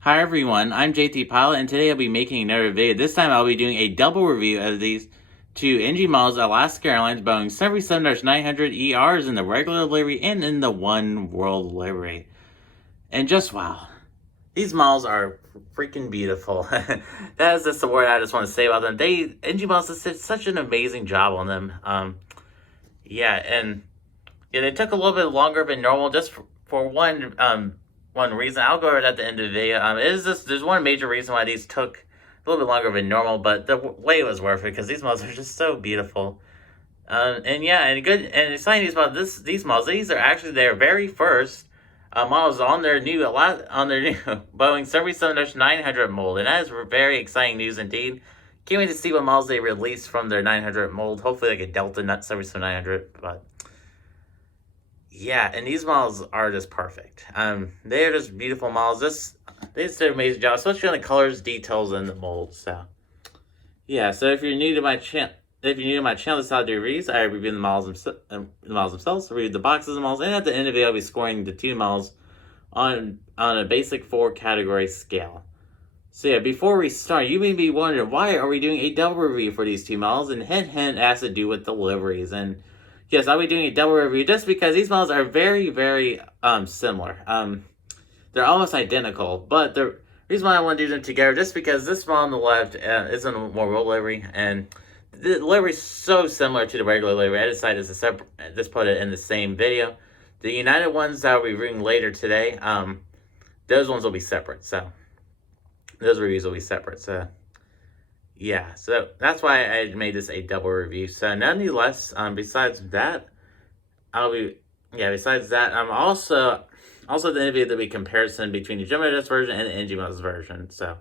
Hi everyone, I'm JT Pilot, and today I'll be making another video. This time I'll be doing a double review of these two NG models, Alaska Airlines Boeing 737-900ERs in the regular livery and in the Oneworld livery. And just wow, these models are freaking beautiful. That is just the word I just want to say about them. NG models did such an amazing job on them. They took a little bit longer than normal just for one reason. I'll go over it at the end of the video. There's one major reason why these took a little bit longer than normal, but the wait was worth it because these models are just so beautiful. And exciting about these models. These are actually their very first models on their new Boeing 737-900 mold, and that is very exciting news indeed. Can't wait to see what models they release from their 900 mold. Hopefully, like a Delta 737-900, but. Yeah, and these models are just perfect. They are just beautiful models. They just did an amazing job, especially on the colors, details, and the molds. So, yeah. So if you're new to my channel, this is how I do reviews. I review the models themselves, review the boxes of the models, and at the end of the video, I'll be scoring the two models on a basic 4-category scale. So yeah, before we start, you may be wondering why are we doing a double review for these two models, and hint it has to do with deliveries. And yes, I'll be doing a double review just because these models are very, very similar. They're almost identical, but the reason why I want to do them together just because this model on the left is in a Oneworld livery, and the livery is so similar to the regular livery. I decided to just put it in the same video. The United ones that I'll be reviewing later today, those ones will be separate. So those reviews will be separate. So yeah, so that's why I made this a double review. So nonetheless, besides that, I'm also at the end of the video there'll be a comparison between the Gemini Dust version and the NG Models version. So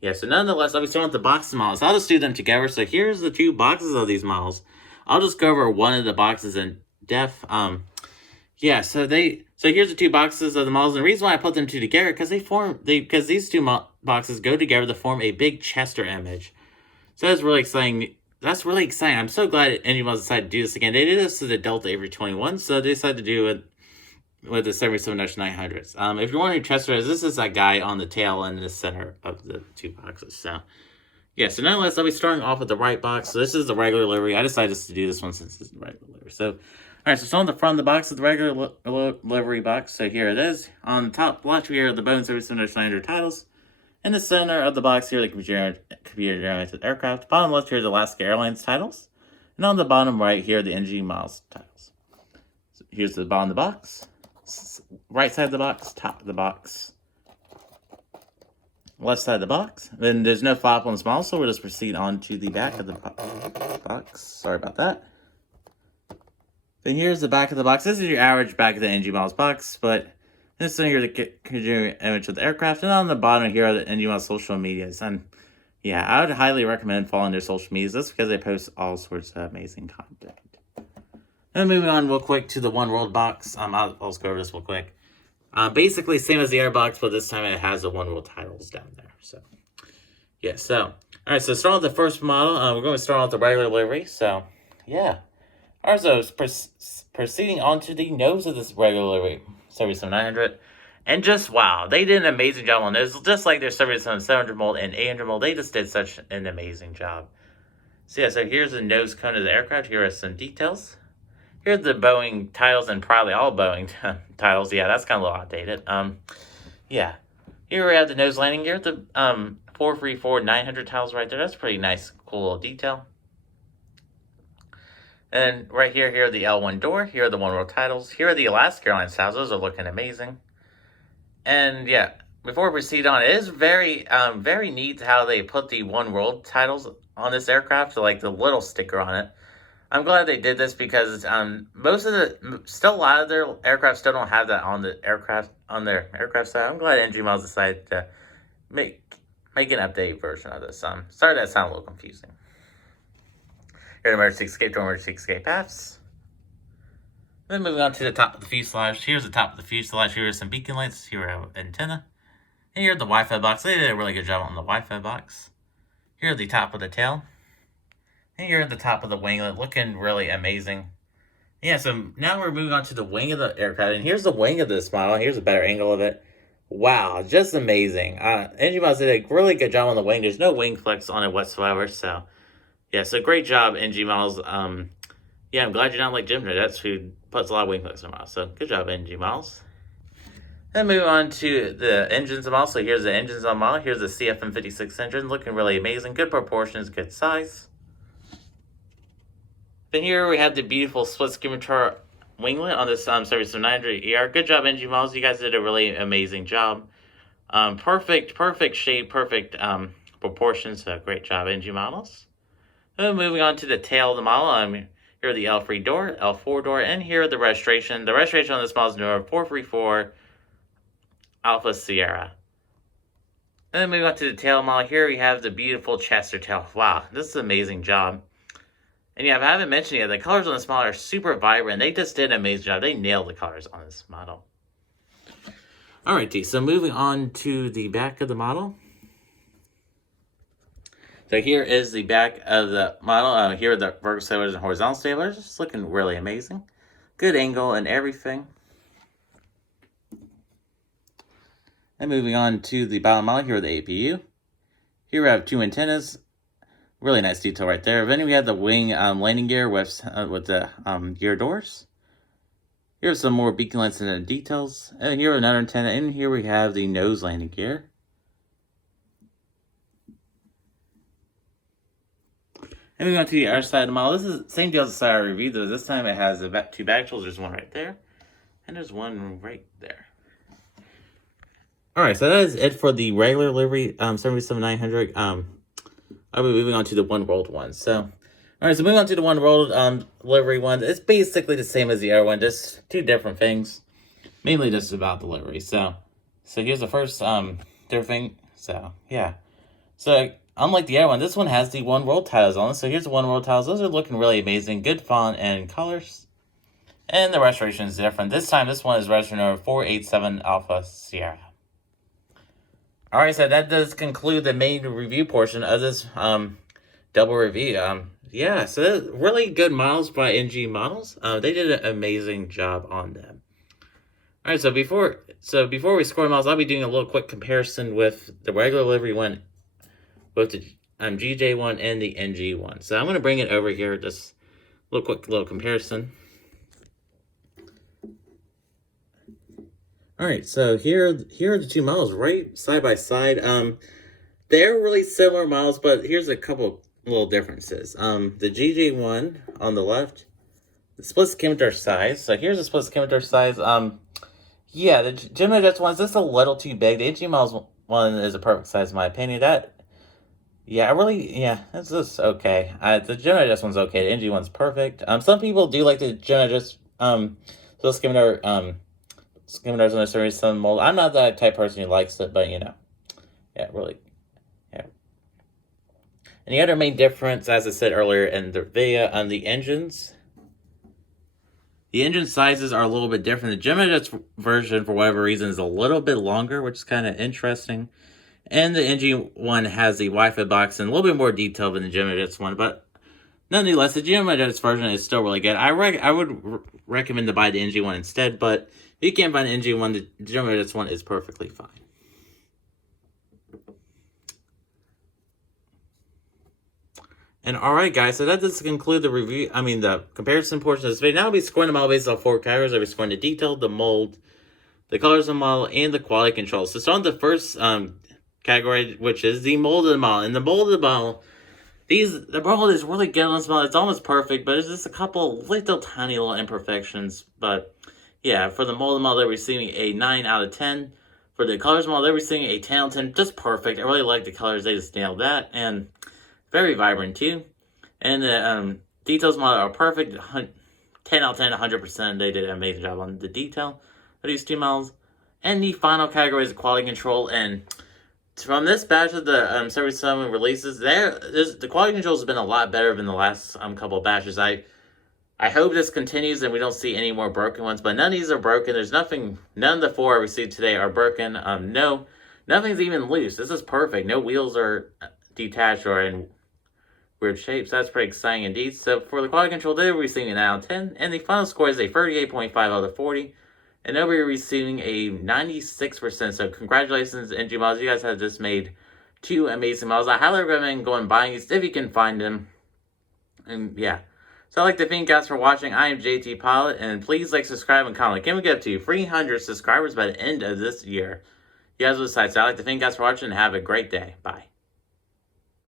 yeah, so nonetheless, I'll be starting with the box models. I'll just do them together. So here's the two boxes of these models. I'll just go over one of the boxes in depth. So here's the two boxes of the models. And the reason why I put them two together because these two boxes go together to form a big Chester image. So that's really exciting. I'm so glad NG Models decided to do this again. They did this to the Delta A321, so they decided to do it with the 737-900s. If you're wondering who Chester is, this is that guy on the tail and the center of the two boxes. So yeah, so nonetheless, I'll be starting off with the right box. So this is the regular livery. I decided to do this one since it's the regular livery. So alright, so starting on the front of the box of the regular livery box. So here it is. On the top left here are the Boeing 737-900 titles. In the center of the box here, the computer-generated aircraft. Bottom left here, the Alaska Airlines titles. And on the bottom right here, the NG Models titles. So here's the bottom of the box. Right side of the box, top of the box. Left side of the box. Then there's no flap on this model, so we'll just proceed on to the back of the box. Sorry about that. Then here's the back of the box. This is your average back of the NG Models box, but this is here the image of the aircraft, and on the bottom here are the NG Models social medias. And yeah, I would highly recommend following their social medias just because they post all sorts of amazing content. And moving on real quick to the Oneworld box. I'll go over this real quick. Basically same as the air box, but this time it has the Oneworld titles down there. So yeah, alright, so starting with the first model, we're going to start with the regular livery. So yeah. Alright, so proceeding on to the nose of this regular livery. 737-900, and just wow, they did an amazing job on this. Just like their 737-700 mold and 800 mold, they just did such an amazing job. So yeah, so here's the nose cone of the aircraft. Here are some details. Here's the Boeing titles, and probably all Boeing titles. Yeah, that's kind of a little outdated. Yeah, here we have the nose landing gear. The 434-900 titles right there. That's pretty nice, cool little detail. And right here are the L1 door. Here are the Oneworld titles. Here are the Alaska Airlines titles. Those are looking amazing. And yeah, before we proceed on, it is very neat how they put the Oneworld titles on this aircraft. So like the little sticker on it. I'm glad they did this because a lot of their aircraft still don't have that on their aircraft side. I'm glad NG Models decided to make an updated version of this. Sorry that sounded a little confusing. Here, emergency escape to emergency escape paths. Then moving on to the top of the fuselage. Here's the top of the fuselage. Here are some beacon lights. Here are antenna. And here are the Wi-Fi box. They did a really good job on the Wi-Fi box. Here are the top of the tail. And here at the top of the winglet, looking really amazing. Yeah, so now we're moving on to the wing of the aircraft. And here's the wing of this model. Here's a better angle of it. Wow, just amazing. NG Miles did a really good job on the wing. There's no wing flex on it whatsoever. So, yeah, so great job, NG Miles. Yeah, I'm glad you're not like Jim That's who puts a lot of wing flex on Miles. So, good job, NG Miles. Then moving on to the engines of Miles. So, here's the engines on Miles. Here's the CFM56 engine, looking really amazing. Good proportions, good size. Then here we have the beautiful split scimitar winglet on this 7700 ER. Good job, NG Miles. You guys did a really amazing job. Perfect shape, perfect proportions. So great job, NG Models. Then moving on to the tail of the model. Here are the L3 door, L4 door, and here are the registration. The registration on this model is number 434 Alpha Sierra. And then moving on to the tail model. Here we have the beautiful Chester tail. Wow, this is an amazing job. And yeah, if I haven't mentioned yet, the colors on this model are super vibrant. They just did an amazing job. They nailed the colors on this model. Alrighty, so moving on to the back of the model. So here is the back of the model. Here are the vertical stabilizers and horizontal stabilizers. It's looking really amazing. Good angle and everything. And moving on to the bottom model, here are the APU. Here we have two antennas. Really nice detail right there. Then we have the wing landing gear with the gear doors. Here's some more beacon lights and details. And here another antenna. And here we have the nose landing gear. And moving on to the other side of the model. This is the same deal as the side I reviewed, though. This time it has two bag tools. There's one right there. And there's one right there. Alright, so that is it for the regular livery 77900. I'll be moving on to the Oneworld one. So, alright, so moving on to the Oneworld livery one. It's basically the same as the other one, just two different things. Mainly just about the livery. So here's the first different thing. So, yeah. So, unlike the other one, this one has the Oneworld tiles on it. So here's the Oneworld tiles. Those are looking really amazing. Good font and colors. And the restoration is different. This time, this one is registration number 487 Alpha Sierra. Alright, so that does conclude the main review portion of this double review. Yeah, so really good models by NG Models. They did an amazing job on them. Alright, so before we score models, I'll be doing a little quick comparison with the regular livery one, both the GJ one and the NG one. So I'm going to bring it over here, just a quick comparison. Alright, so here are the two models right side by side. They're really similar models, but here's a couple little differences. The GJ one on the left, the split scimitar size. So here's the split scimitar size. Yeah, the Gemini Jets one is just a little too big. The NG Models one is a perfect size in my opinion. It's just okay. The Gemini Jets one's okay. The NG one's perfect. Some people do like the Gemini Jets split scimitar skimitars on a certain mold. I'm not that type of person who likes it, but yeah. And the other main difference, as I said earlier in the video, on the engines, the engine sizes are a little bit different. The Gemini Jets version, for whatever reason, is a little bit longer, which is kind of interesting. And the NG one has the Wi-Fi box and a little bit more detail than the Gemini Jets one, but nonetheless, the Gemini Jets version is still really good. I would recommend to buy the NG one instead, but if you can't find the NG one, the Gemini Jets one is perfectly fine. And alright guys, so that does conclude the review, the comparison portion of this video. Now I'll be scoring the model based on 4 categories. I'll be scoring the detail, the mold, the colors of the model, and the quality control. So starting with the first category, which is the mold of the model. And the mold of the model, the mold is really good on this model. It's almost perfect, but there's just a couple tiny little imperfections. But yeah, for the mold of the model, they're receiving a 9 out of 10. For the colors model, they're receiving a 10 out of 10. Just perfect. I really like the colors. They just nailed that. And very vibrant too. And the details model are perfect. 10 out of 10, 100%. They did an amazing job on the detail of these two models. And the final category is quality control. And from this batch of the 77 releases, the quality control has been a lot better than the last couple of batches. I hope this continues and we don't see any more broken ones, but none of these are broken. None of the 4 I received today are broken. No, nothing's even loose. This is perfect. No wheels are detached or in weird shapes. That's pretty exciting indeed. So for the quality control, they're receiving an 9 out of 10, and the final score is a 38.5 out of 40. And they'll be receiving a 96%. So congratulations, NG Models. You guys have just made 2 amazing models. I highly recommend going and buying these if you can find them. And yeah. So I'd like to thank you guys for watching. I am JT Pilot. And please like, subscribe, and comment. Can we get up to 300 subscribers by the end of this year? You guys will decide. So I'd like to thank you guys for watching and have a great day. Bye.